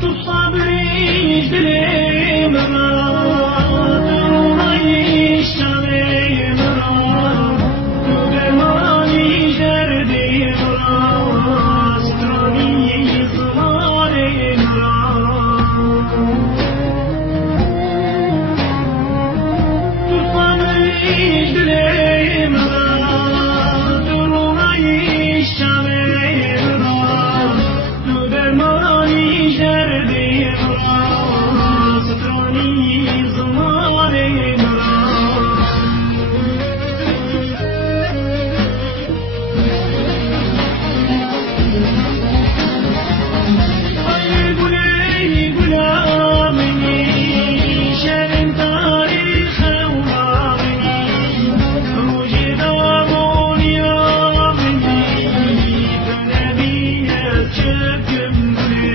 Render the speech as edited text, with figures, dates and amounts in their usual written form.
تو صبری دل مرا دنیای شب مرا تو درمانی درد مرا ستانی زمان مرا